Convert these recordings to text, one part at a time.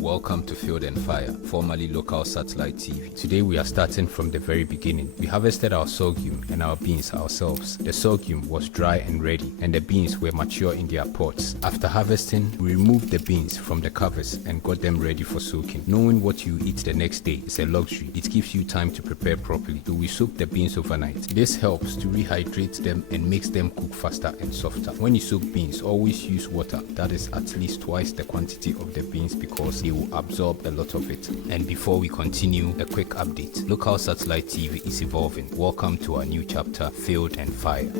Welcome to Field and Fire, formerly local satellite TV. Today we are starting from the very beginning. We harvested our sorghum and our beans ourselves. The sorghum was dry and ready, and the beans were mature in their pods. After harvesting, we removed the beans from the covers and got them ready for soaking. Knowing what you eat the next day is a luxury. It gives you time to prepare properly. So we soak the beans overnight. This helps to rehydrate them and makes them cook faster and softer. When you soak beans, always use water that is at least twice the quantity of the beans because they will absorb a lot of it. And before we continue, a quick update. Local satellite TV is evolving. Welcome to our new chapter, Field and Fire.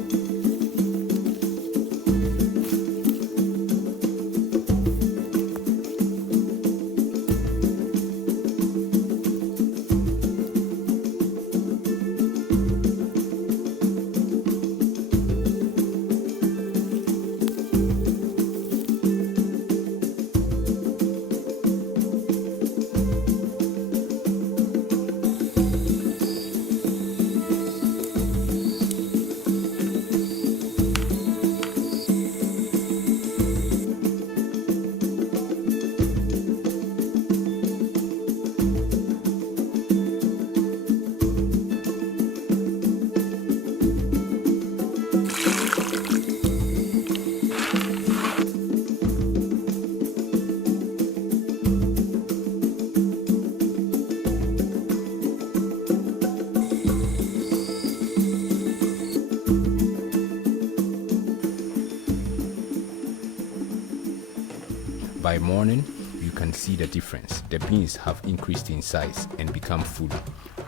By morning, you can see the difference. The beans have increased in size and become fuller.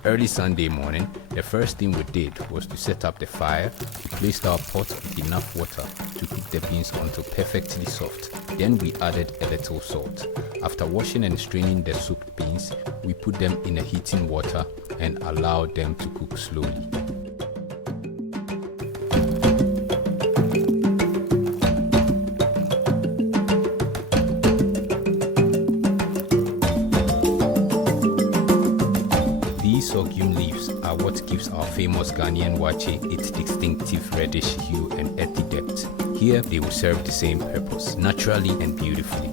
Early Sunday morning, the first thing we did was to set up the fire. We placed our pot with enough water to cook the beans until perfectly soft. Then we added a little salt. After washing and straining the soaked beans, we put them in a heating water and allowed them to cook slowly. Sorghum leaves are what gives our famous Ghanaian wache its distinctive reddish hue and earthy depth. Here they will serve the same purpose, naturally and beautifully.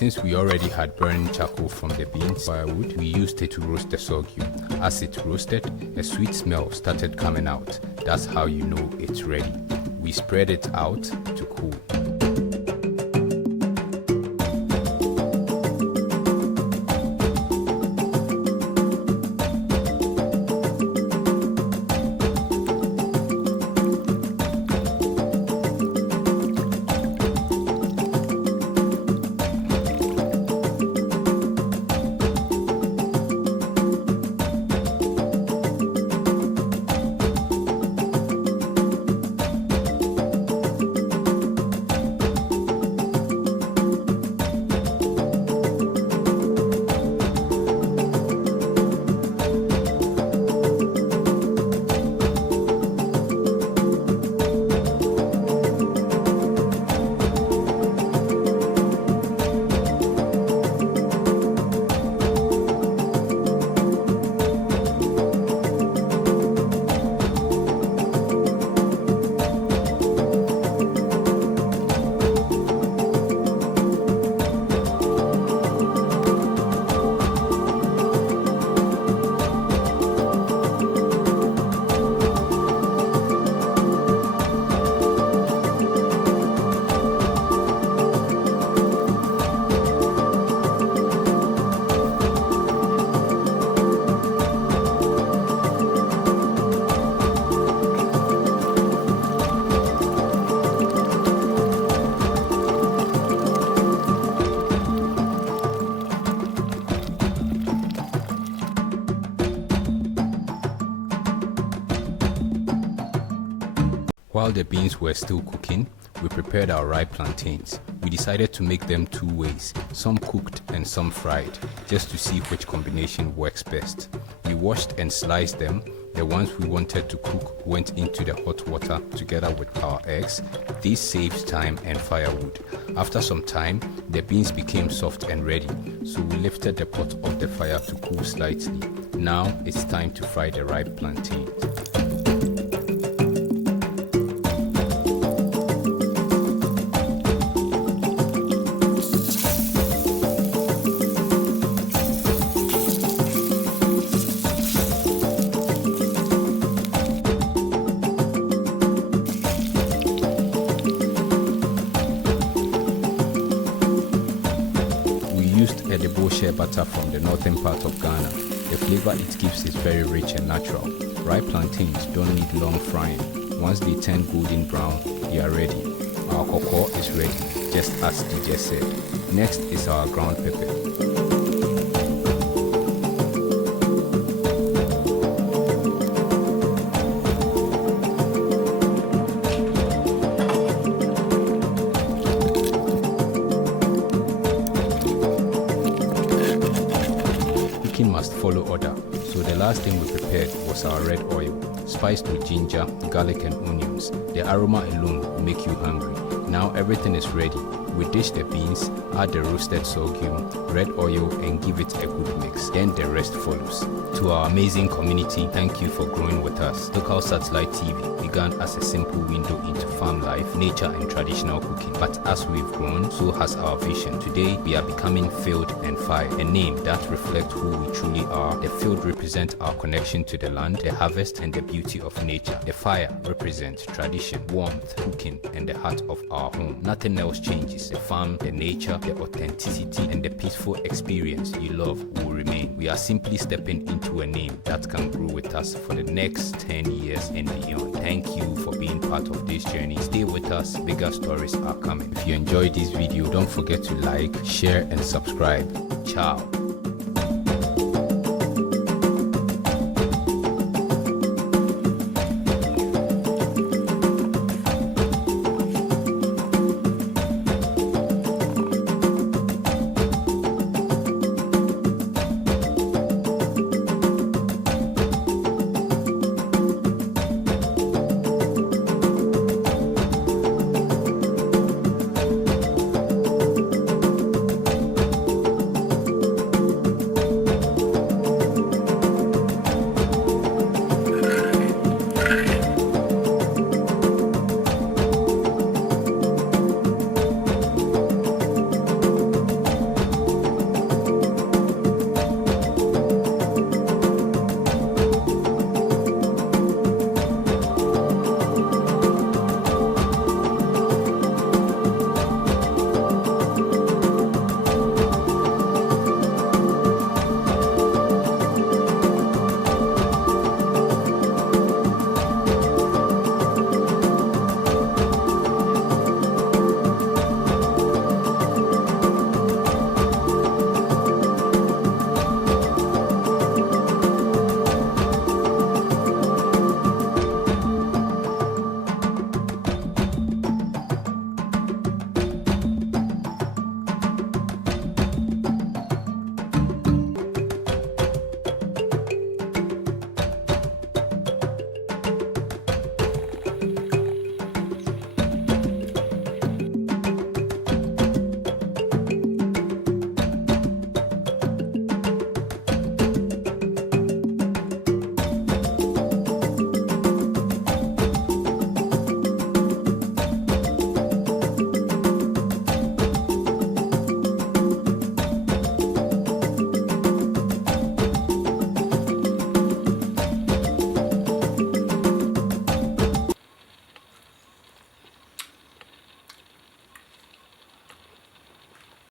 Since we already had burning charcoal from the beans firewood, we used it to roast the sorghum. As it roasted, a sweet smell started coming out. That's how you know it's ready. We spread it out to cool. While the beans were still cooking, we prepared our ripe plantains. We decided to make them two ways, some cooked and some fried, just to see which combination works best. We washed and sliced them. The ones we wanted to cook went into the hot water together with our eggs. This saves time and firewood. After some time, the beans became soft and ready, so we lifted the pot off the fire to cool slightly. Now it's time to fry the ripe plantain. Edible shea butter from the northern part of Ghana. The flavor it gives is very rich and natural. Ripe plantains don't need long frying. Once they turn golden brown, they are ready. Our cocoa is ready, just as DJ said. Next is our ground pepper. Must follow order, so the last thing we prepared was our red oil, spiced with ginger, garlic and onions. The aroma alone will make you hungry. Now everything is ready. We dish the beans, add the roasted sorghum, red oil and give it a good mix. Then the rest follows. To our amazing community, thank you for growing with us. Local Satellite TV began as a simple window into farm life, nature and traditional cooking. But as we've grown, so has our vision. Today, we are becoming Field and Fire, a name that reflects who we truly are. The field represents our connection to the land, the harvest and the beauty of nature. The fire represents tradition, warmth, cooking and the heart of our home. Nothing else changes. The farm, the nature, the authenticity and the peaceful experience you love will remain. We are simply stepping into a name that can grow with us for the next 10 years and beyond. Thank you for being part of this journey. Stay with us, bigger stories are coming. If you enjoyed this video, don't forget to like, share and subscribe. Ciao.